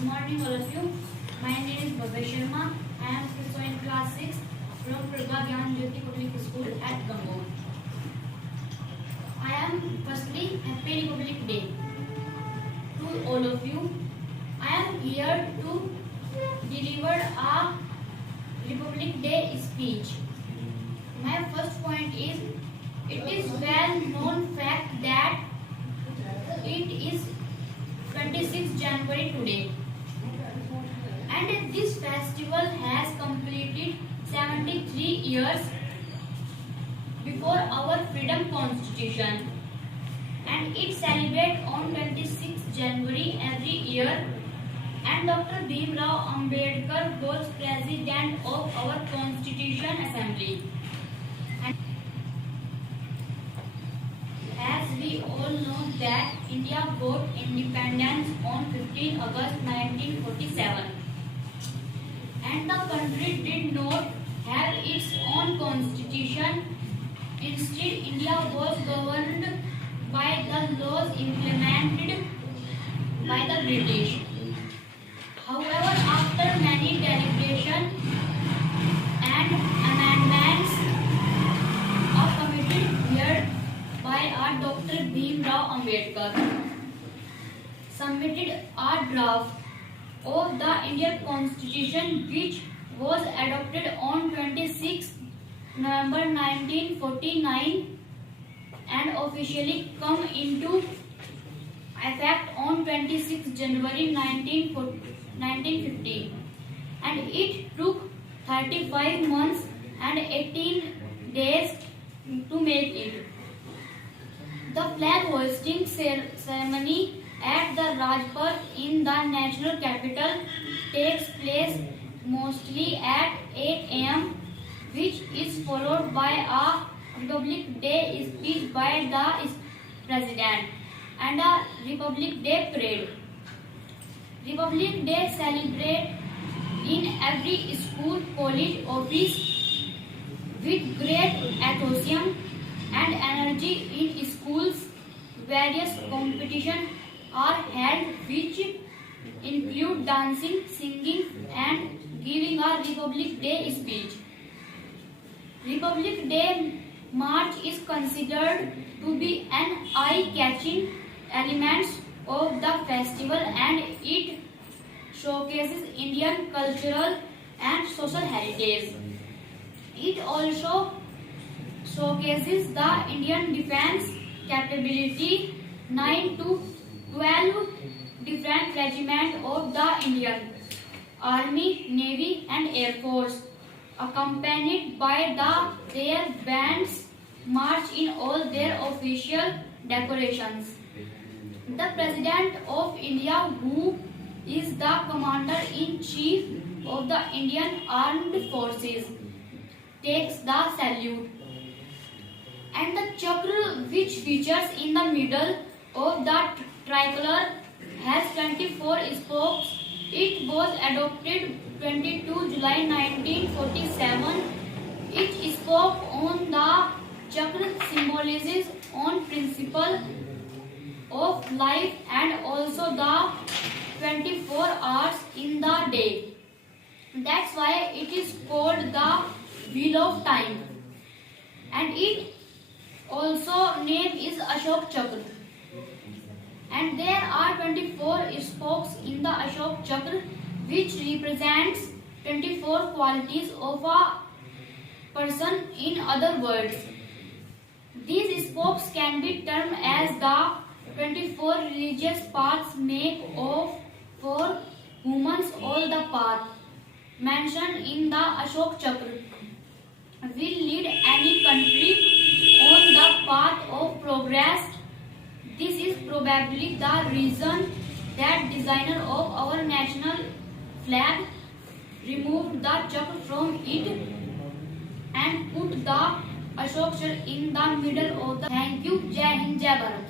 Good morning, all of you. My name is Bhavya Sharma. I am also in class 6 from Prabha Gyan Jyoti Public School at Gangor. I am firstly Happy Republic Day to all of you. I am here to deliver a Republic Day speech. My first point is, it is well known fact that it is 26 January today, and this festival has completed 73 years before our freedom constitution, and it celebrates on 26 January every year. And Dr. Bhimrao Ambedkar was president of our Constitution Assembly. And as we all know that India got independence on 15 August 1947, and the country did not have its own constitution. Instead, India was governed by the laws implemented by the British. However, after many deliberations and amendments, a committee heard by our Dr. Bhimrao Ambedkar submitted a draft of the Indian Constitution, which was adopted on 26 November 1949 and officially come into effect on 26 January 1950. And it took 35 months and 18 days to make it. The flag hoisting ceremony at the Rajpath in the national capital takes place mostly at 8 am, which is followed by a Republic Day speech by the President and a Republic Day parade. Republic Day celebrated in every school, college, office with great enthusiasm and energy. In schools, various competitions are held which include dancing, singing and giving a Republic Day speech. Republic Day March is considered to be an eye-catching element of the festival, and it showcases Indian cultural and social heritage. It also showcases the Indian defense capability. 9 to 12 different regiments of the Indian Army, Navy and Air Force, accompanied by their bands, march in all their official decorations. The President of India, who is the Commander-in-Chief of the Indian Armed Forces, takes the salute. And the chakra, which features in the middle of the tricolor, has 24 spokes. It was adopted 22 July 1947. Each spoke on the chakra symbolizes on principle of life and also the 24 hours in the day. That's why it is called the Wheel of Time. And it also name is Ashok Chakra. And there are 24 spokes in the Ashok Chakra, which represents 24 qualities of a person. In other words, these spokes can be termed as the 24 religious paths make of for humans. All the paths mentioned in the Ashok Chakra will lead any country on the path of progress. This is probably the reason that designer of our national flag removed the chakra from it and put the Ashok Chakra in the middle of the. Thank you. Jai Hind, Jai Bharat.